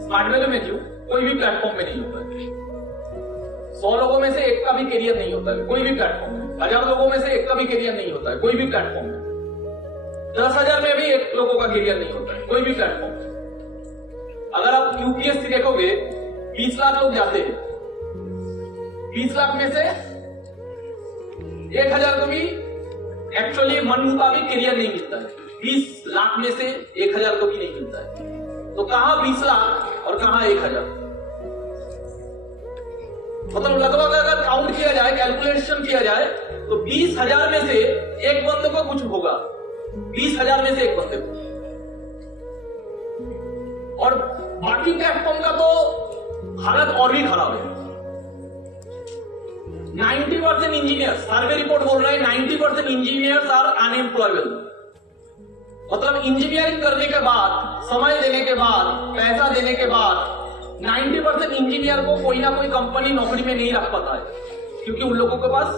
Smart value में क्यों? कोई भी प्लेटफॉर्म में नहीं होता है। 100 लोगों में से एक का भी करियर नहीं होता है कोई भी प्लेटफॉर्म में। 1000 लोगों में से एक का भी करियर नहीं होता है कोई भी प्लेटफॉर्म में। 10,000 में भी एक लोगों का करियर नहीं होता है कोई भी प्लेटफॉर्म में। अगर आप यूपीएससी देखोगे 20 लाख लोग जाते हैं, 20 लाख में से 1000 को भी एक्चुअली मन मुताबिक करियर नहीं मिलता है। 20 लाख में से 1000 को भी नहीं मिलता है। तो कहां 20 लाख और कहां 1000? मतलब लगभग अगर काउंट किया जाए, कैलकुलेशन किया जाए तो 20,000 में से एक बंदे को कुछ होगा। 20,000 में से एक बंदे को। और बाकी प्लेटफॉर्म का तो हालत और भी खराब है। 90% इंजीनियर, सर्वे रिपोर्ट बोल रहे हैं 90% इंजीनियर्स आर अनएम्प्लॉयबल। मतलब इंजीनियरिंग करने के बाद, समय देने के बाद, पैसा देने के बाद 90% इंजीनियर को कोई ना कोई कंपनी नौकरी में नहीं रख पाता है, क्योंकि उन लोगों के पास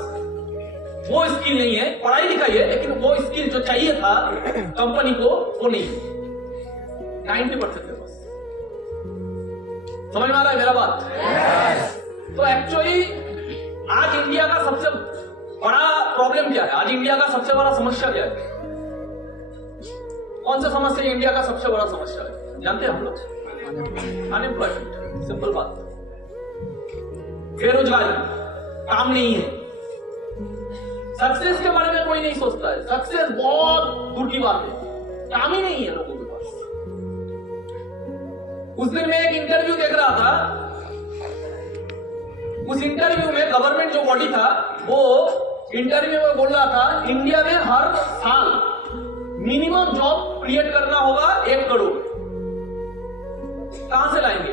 वो स्किल नहीं है। पढ़ाई लिखाई है लेकिन वो स्किल जो चाहिए था कंपनी को वो नहीं है 90% के पास। समझ में आ रहा है मेरा बात? तो एक्चुअली आज इंडिया का सबसे बड़ा प्रॉब्लम क्या है? आज इंडिया का सबसे बड़ा समस्या क्या है? कौन सा समस्या इंडिया का सबसे बड़ा समस्या है? जानते हैं हम लोग? अनएम्प्लॉयमेंट। सिंपल बात, बेरोजगारी, काम नहीं है। सक्सेस के बारे में कोई नहीं सोचता है। सक्सेस बहुत दूर की बात है, काम ही नहीं है लोगों के पास। उस दिन मैं एक इंटरव्यू देख रहा था। उस इंटरव्यू में गवर्नमेंट जो बॉडी था वो इंटरव्यू में बोल रहा था इंडिया में हर साल मिनिमम जॉब क्रिएट करना होगा 1 करोड़। कहां से लाएंगे?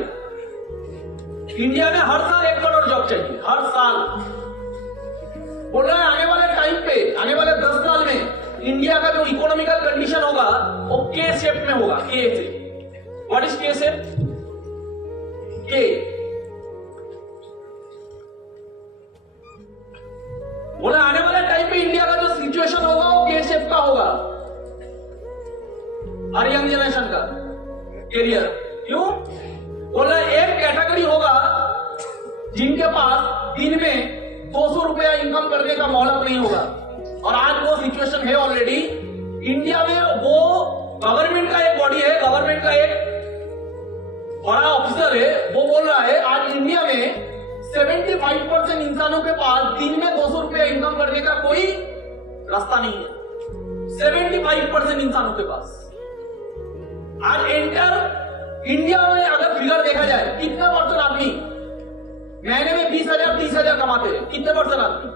इंडिया में हर साल 1 करोड़ जॉब चाहिए, हर साल। बोल रहा है आने वाले टाइम पे, आने वाले 10 साल में इंडिया का जो इकोनॉमिकल कंडीशन होगा वो के शेप में होगा। के से व्हाट इज के शेप? के बोला आने वाले टाइम पे इंडिया का जो सिचुएशन होगा वो के शेप का होगा। हर यंग जनरेशन का कैरियर। क्यों? बोला एक कैटेगरी होगा जिनके पास दिन में 200 रुपया इनकम करने का मोहलत नहीं होगा, और आज वो सिचुएशन है ऑलरेडी इंडिया में। वो गवर्नमेंट का एक बॉडी है, गवर्नमेंट का एक बड़ा ऑफिसर है, वो बोल रहा है आज इंडिया में 75% इंसानों के पास दिन में 200 रुपया इनकम करने का कोई रास्ता नहीं है। 75% इंसानों के पास। आज एंटर इंडिया में अगर फिगर देखा जाए कितने परसेंट आदमी महीने में 20,000 30,000 कमाते हैं? कितने परसेंट आदमी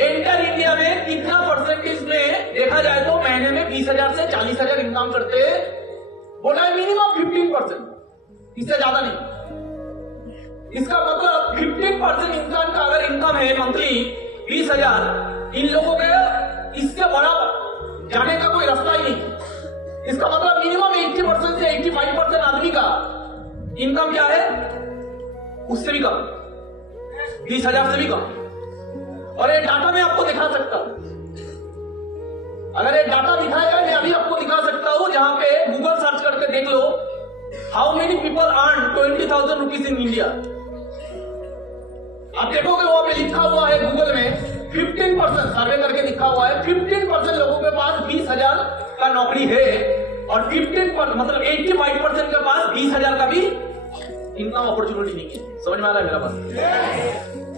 एंटर इंडिया में कितना परसेंटेज में देखा जाए तो महीने में 20,000 से 40,000 इनकम करते हैं? बोला है मिनिमम 15%, इससे ज्यादा नहीं। इसका मतलब 15% इंसान का अगर इनकम है मंथली 20,000, इन लोगों के इससे बड़ा जाने का कोई रास्ता ही नहीं। इसका मतलब मिनिमम 80% से 85% आदमी का इनकम क्या है? उससे भी कम, 20,000 से भी कम। और ये डाटा मैं आपको दिखा सकता हूं। अगर ये डाटा दिखाया जाए मैं अभी आपको दिखा सकता हूं, जहां पे गूगल सर्च करके देख लो how many people earn 20,000 rupees in India. आप देखोगे वहां पे लिखा हुआ है गूगल में 15%, सर्वे करके लिखा हुआ है 15% लोगों के पास 20,000 का नौकरी है, और 15% मतलब 85% के पास 20,000 का भी इनकम अपॉर्चुनिटी नहीं है। समझ में आ रहा है मेरा बात?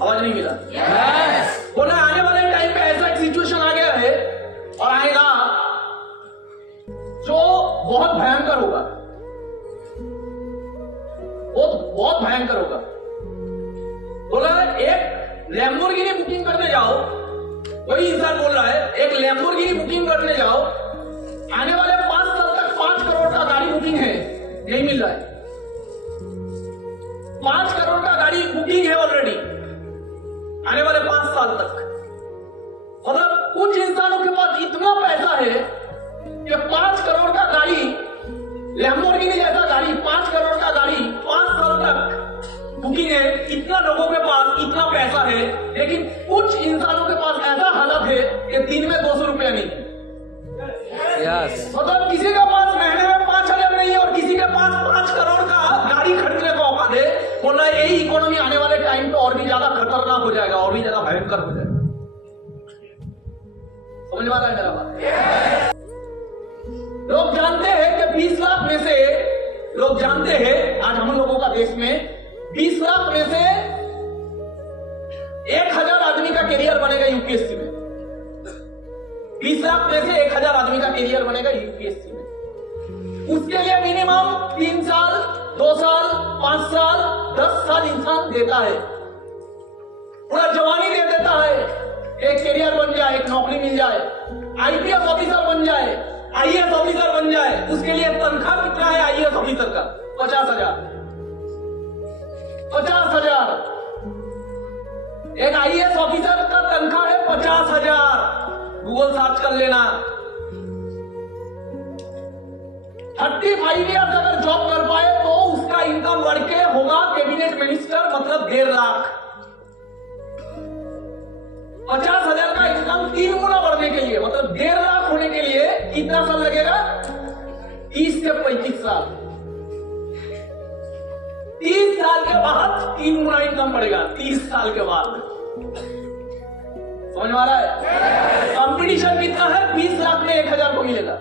आवाज नहीं मिला? बोला आने वाले टाइम पे ऐसा एक सिचुएशन आ गया है और आएगा जो बहुत भयंकर होगा, वो बहुत भयंकर होगा। बोला एक लैम्बोर्गिनी बुकिंग करने जाओ, वही इंसान बोल रहा है एक लैम्बोर्गिनी बुकिंग करने जाओ, आने वाले 5 साल तक 5 करोड़ का गाड़ी बुकिंग है, नहीं मिल रहा है। 5 करोड़ का गाड़ी बुकिंग है ऑलरेडी आने वाले 5 साल तक। मतलब कुछ इंसानों के पास इतना पैसा है कि 5 करोड़ का गाड़ी, लैम्बोर्गिनी जैसा गाड़ी, 5 करोड़ का गाड़ी 5 साल तक बुकिंग है। इतना लोगों के पास इतना पैसा है, लेकिन कुछ इंसानों के पास ऐसा हालत है कि दिन में 200 रुपया नहीं। मतलब किसी के पास महीने में 5,000 नहीं है और किसी के पास 5 लोग जानते हैं आज हम लोगों का देश में 20 लाख में से 1000 आदमी का कैरियर बनेगा यूपीएससी में। 20 लाख में से 1000 आदमी का कैरियर बनेगा यूपीएससी में। उसके लिए मिनिमम 3 साल, 2 साल, 5 साल, 10 साल इंसान देता है, पूरा जवानी दे देता है, एक कैरियर बन जाए, एक नौकरी मिल जाए, आईपीएस ऑफिसर बन जाए, आईएएस ऑफिसर बन जाए। उसके लिए तनख्वाह कितना है आईएएस ऑफिसर का? 50,000। 50,000 एक आईएएस ऑफिसर का तनख्वाह है 50,000। गूगल सर्च कर लेना। 35 ईयर्स अगर जॉब कर पाए तो उसका इनकम बढ़ के होगा कैबिनेट मिनिस्टर, मतलब 1.5 लाख। 50,000 का इनकम 3 गुना बढ़ने के लिए, मतलब 1.5 लाख होने के लिए कितना साल लगेगा? 30 से 35 साल। 30 साल के बाद 3 गुना इनकम बढ़ेगा। 30 साल के बाद। समझ में आ रहा है? कंपटीशन कितना है? 20 लाख में 1000 को मिलेगा।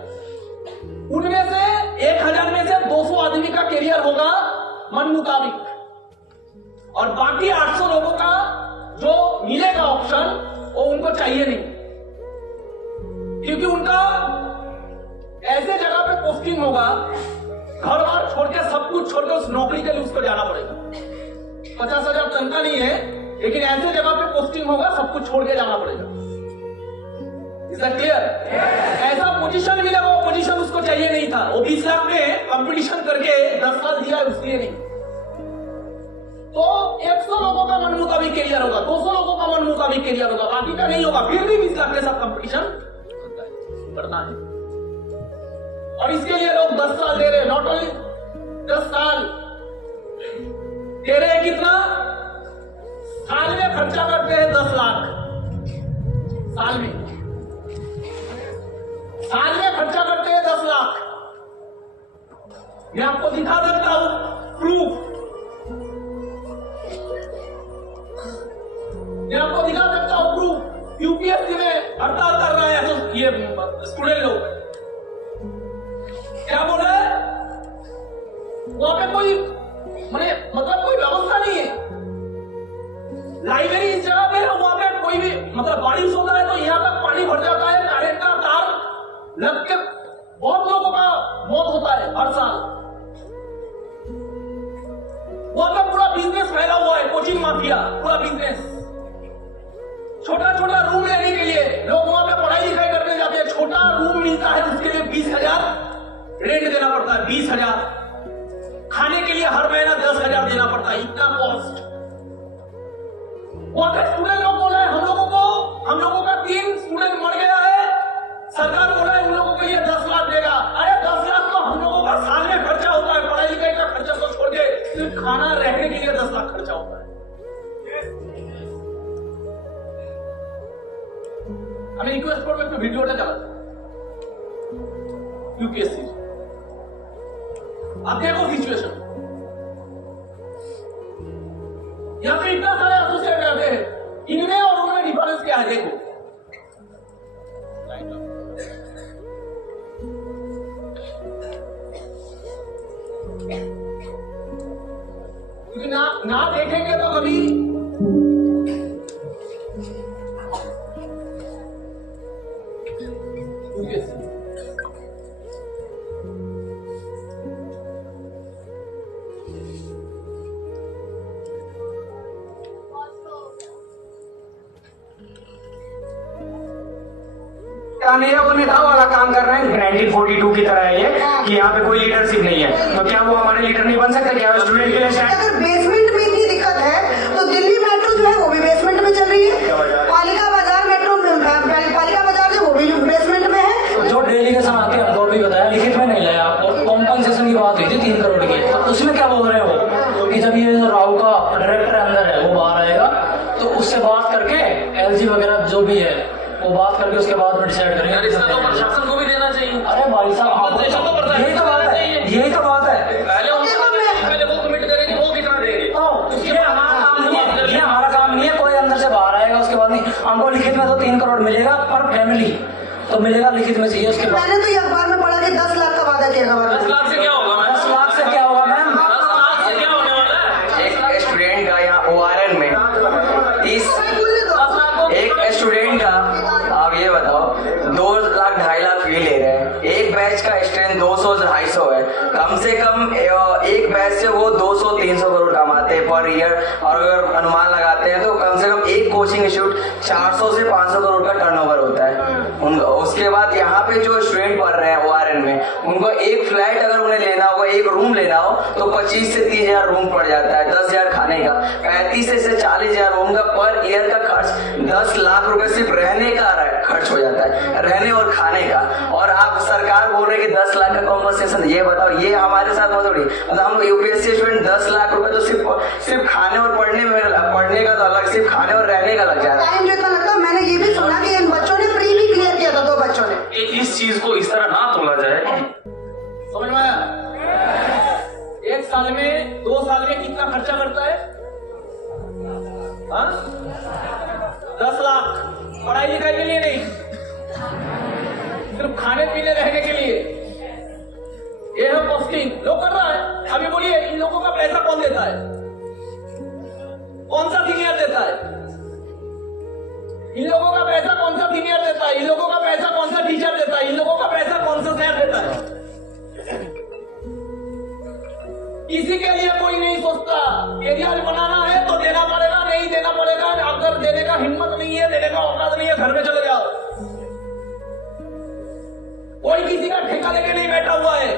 उनमें से 1000 में से 200 आदमी का कैरियर होगा मन मुताबिक, और बाकी 800 लोगों का जो मिलेगा ऑप्शन वो उनको चाहिए नहीं, क्योंकि उनका ऐसे जगह पे पोस्टिंग होगा, घर बार छोड़ के, सब कुछ छोड़ के उस नौकरी के लिए उसको जाना पड़ेगा। 50,000 तनख्वाह नहीं है, लेकिन ऐसे जगह पे पोस्टिंग होगा, सब कुछ छोड़ के जाना पड़ेगा। Is that clear? ऐसा पोजीशन मिलेगा, वो पोजीशन उसको चाहिए नहीं था। वो 20 लाख में कंपटीशन करके 10 साल दिया है, उसके लिए नहीं। तो 100 लोगों का मन मुताबिक कैरियर होगा, 200 लोगों का मन मुताबिक कैरियर होगा, बाकी का नहीं होगा। फिर भी 20 लाख के साथ कंपटीशन करना है, और इसके लिए लोग 10 साल दे रहे हैं। नॉट ओनली 10 साल दे रहे हैं, कितना साल में खर्चा करते हैं? 10 लाख साल में। साल में खर्चा करते हैं 10 लाख। मैं आपको दिखा सकता हूं प्रूफ, मैं आपको दिखा सकता हूं प्रूफ। यूपीएससी में हड़ताल कर रहा है तो ये स्टूडेंट लोग क्या बोल रहे हैं? वहां पे कोई मतलब कोई व्यवस्था नहीं है। लाइब्रेरी इस जगह पे है, वहां पे कोई भी मतलब बारिश होता है तो यहाँ तक पानी भर जाता है, करंट का तार लग के बहुत लोगों का मौत होता है हर साल। वहां पे पूरा बिजनेस फैला हुआ है, कोचिंग माफिया, पूरा बिजनेस। छोटा छोटा रूम लेने के लिए लोग वहां पे पढ़ाई लिखाई करने जाते हैं। छोटा रूम मिलता है, उसके लिए 20,000 रेंट देना पड़ता है। 20,000 खाने के लिए हर महीना 10,000 देना पड़ता है, इतना कॉस्ट। वहां के स्टूडेंट लोग बोला है हम लोगों का 3 स्टूडेंट मर गया है, सरकार बोला है उन लोगों के लिए 10 लाख देगा। अरे 10 लाख तो हम लोगों का साल में खर्चा होता है, पढ़ाई लिखाई का खर्चा तो छोड़ के सिर्फ खाना रहने के लिए 10 लाख खर्चा होता है। हमें रिक्वेस्ट पर में वीडियो चला था यूपीएससी। आप देखो सिचुएशन, यहाँ पे इतना सारे एसोसिएट रहते हैं, इनमें और उनमें डिफरेंस क्या है? देखो क्योंकि ना देखेंगे तो कभी मेरा वो नेता वाला काम कर रहे हैं। 1942 की तरह है ये कि यहाँ पे कोई लीडरशिप नहीं है, तो क्या वो हमारे लीडर नहीं बन सकते? क्या स्टूडेंट के लिए अगर बेसमेंट में इतनी दिक्कत है तो दिल्ली मेट्रो जो है वो भी बेसमेंट में चल रही है। पालिका बाजार मेट्रो, पालिका बाजार जो वो भी बेसमेंट में है। तो जो डेलीगेशन आके हमको भी बताया, लिखित में नहीं लाया आपको, कॉम्पनसेशन की बात हुई थी 3 करोड़ की, तो उसमें क्या बोल रहे हो कि जब ये राव का डायरेक्टर अंदर है वो बाहर आएगा तो उससे बात करके एलजी वगैरह जो भी है वो बात करके उसके बाद में डिसाइड करेंगे। इसका तो प्रशासन को भी देना चाहिए। अरे भाई साहब यही तो बात है, यही तो बात है। पहले वो कमिट करेंगे, वो कितना देंगे। ये हमारा काम नहीं है। कोई अंदर से बाहर आएगा उसके बाद नहीं। हमको लिखित में तो 3 करोड़ मिलेगा पर फैमिली, तो मिलेगा लिखित में चाहिए। उसके बाद मैंने तो ये अखबार में पढ़ा कि 10 लाख का वादा किया गवर्नमेंट। 10 लाख से क्या होगा? 10 लाख से क्या होगा? कम से कम एक बैच से वो 200-300 करोड़ कमाते हैं पर ईयर, और अगर अनुमान लगाते हैं तो कम से कम एक कोचिंग इंस्टीट्यूट 400 से 500 करोड़ का टर्नओवर होता है उनका। उसके बाद यहाँ पे जो स्टूडेंट पढ़ रहे हैं ORN में, उनको एक फ्लैट अगर उन्हें लेना होगा, एक रूम लेना हो तो 25 से 30 हजार रूम पड़ जाता है, 10,000 खाने का, 35 से 40 हजार रूम का पर ईयर का खर्च 10 लाख रुपए सिर्फ रहने का खर्च हो जाता है, रहने और खाने का। और आप सरकार बोल रहे कि 10 लाख का कॉम्पनसेशन, ये बताओ ये हमारे साथ मत थोड़ी, मतलब हम यूपीएससी स्टूडेंट 10 लाख रुपए तो सिर्फ खाने और पढ़ने का तो अलग, सिर्फ खाने और रहने का लग जाता है। टाइम जितना लगता है, मैंने ये भी सुना कि इन बच्चों ने प्री भी क्लियर किया था, 2 बच्चों ने। इस चीज को इस तरह ना तोला जाए। समझ में आया? एक साल में 2 साल में कितना खर्चा करता है? 10 लाख पढ़ाई लिखाई के लिए नहीं, सिर्फ खाने पीने रहने के लिए। ये है कॉस्टिंग, लोग कर रहा है। अभी बोलिए इन लोगों का पैसा कौन देता है? कौन सा सीनियर देता है? इन लोगों का पैसा कौन सा सीनियर देता है? इन लोगों का पैसा कौन सा टीचर देता है? इन लोगों का पैसा कौन सा सर देता है? किसी के लिए कोई नहीं सोचता। एरिया बनाना है तो देना पड़ेगा, नहीं देना पड़ेगा, अगर देने का हिम्मत नहीं है, देने का औकात नहीं है, घर में चले जाओ। कोई किसी का ठेका लेके नहीं बैठा हुआ है।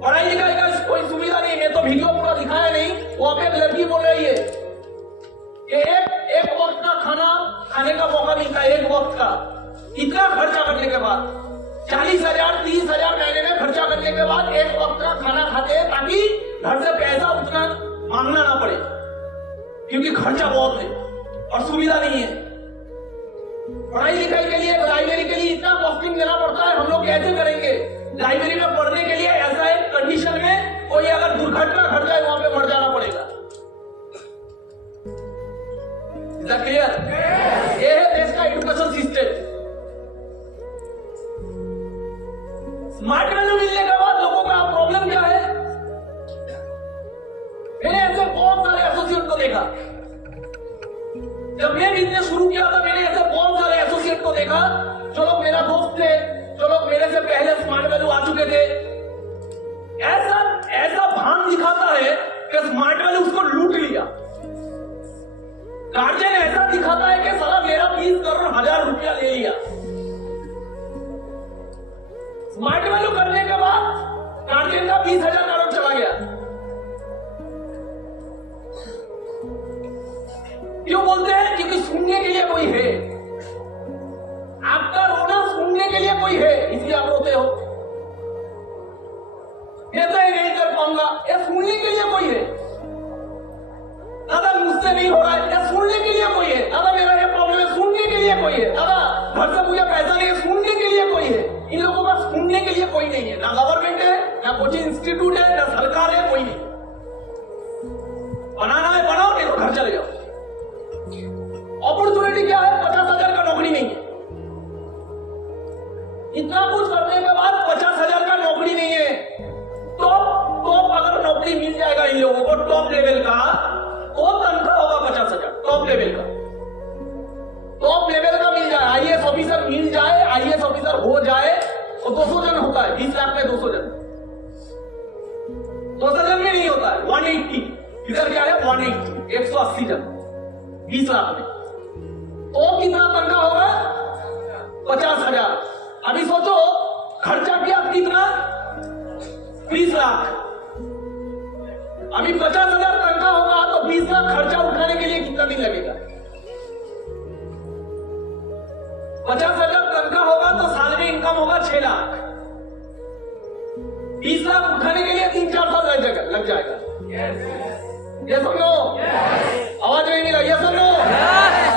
पढ़ाई लिखाई का कोई सुविधा नहीं। मैं तो वीडियो पूरा दिखाया नहीं, वहां पे एक लड़की बोल रही है कि एक वक्त का खाना खाने का मौका मिलता है, एक वक्त का। इतना खर्चा करने के बाद 40,000 30,000 महीने में खर्चा करने के बाद एक वक्त का खाना खाते हैं, ताकि घर से पैसा उतना मांगना ना पड़े, क्योंकि खर्चा बहुत है और सुविधा नहीं है। पढ़ाई लिखाई के लिए, लाइब्रेरी के लिए इतना कॉस्टिंग देना पड़ता है। हम लोग कैसे करेंगे? लाइब्रेरी में पढ़ने के लिए ऐसा एक कंडीशन में कोई अगर दुर्घटना घट जाए, वहां पे मर जाना पड़ेगा। क्लियर? ये है देश का एजुकेशन सिस्टम। स्मार्ट वैल्यू मिलने के बाद लोगों का प्रॉब्लम क्या है? मैंने ऐसे बहुत सारे एसोसिएट को देखा। जब मैं बिजनेस शुरू किया था, मैंने ऐसे बहुत सारे एसोसिएट को देखा जो लोग मेरा दोस्त थे, जो लोग मेरे से पहले स्मार्ट वैल्यू आ चुके थे। ऐसा भान दिखाता है कि स्मार्ट वैल्यू उसको लूट लिया। गार्जियन ऐसा दिखाता है कि साला मेरा 20 करोड़ 1,000 रुपया ले लिया। स्मार्ट वैल्यू करने के बाद गार्जियन का 20,000 करोड़ चला गया। क्यों बोलते हैं? क्योंकि सुनने के लिए कोई है। आपका रोना सुनने के लिए कोई है, इसलिए आप रोते हो। मैं तो ये नहीं कर पाऊंगा, ये सुनने के लिए कोई है। दादा मुझसे नहीं हो रहा है, ये सुनने के लिए कोई है। दादा मेरा ये प्रॉब्लम है, सुनने के लिए कोई है। दादा घर से मुझे पैसा नहीं है, सुनने के लिए कोई है। इन लोगों का सुनने के लिए कोई नहीं है। ना गवर्नमेंट है, ना कोचिंग इंस्टीट्यूट है, ना सरकार है, कोई नहीं। बनाना है बनाओ, नहीं तो घर चले जाओ। अपॉर्चुनिटी क्या है? 50,000 का नौकरी नहीं है। इतना कुछ करने के बाद 50,000 का नौकरी नहीं है। टॉप अगर नौकरी मिल जाएगा इन लोगों को, टॉप लेवल का, तो तनख्वाह होगा 50,000। टॉप लेवल का, टॉप लेवल का मिल जाए, आईएएस ऑफिसर मिल जाए, आईएएस ऑफिसर हो जाए, तो 200 जन होता है। 20 लाख में 200 जन, 200 जन में नहीं होता है। 180 इधर क्या है? 180 180 जन 20 लाख में। तो कितना तनख्वाह होगा? 50,000। अभी सोचो खर्चा किया कितना? 20 लाख। अभी 50,000 तनख्वाह होगा तो 20 लाख खर्चा उठाने के लिए कितना दिन लगेगा? 50,000 तनख्वाह होगा तो साल में इनकम होगा 6 लाख। 20 लाख उठाने के लिए 3-4 साल लग जाएगा। ये समझो।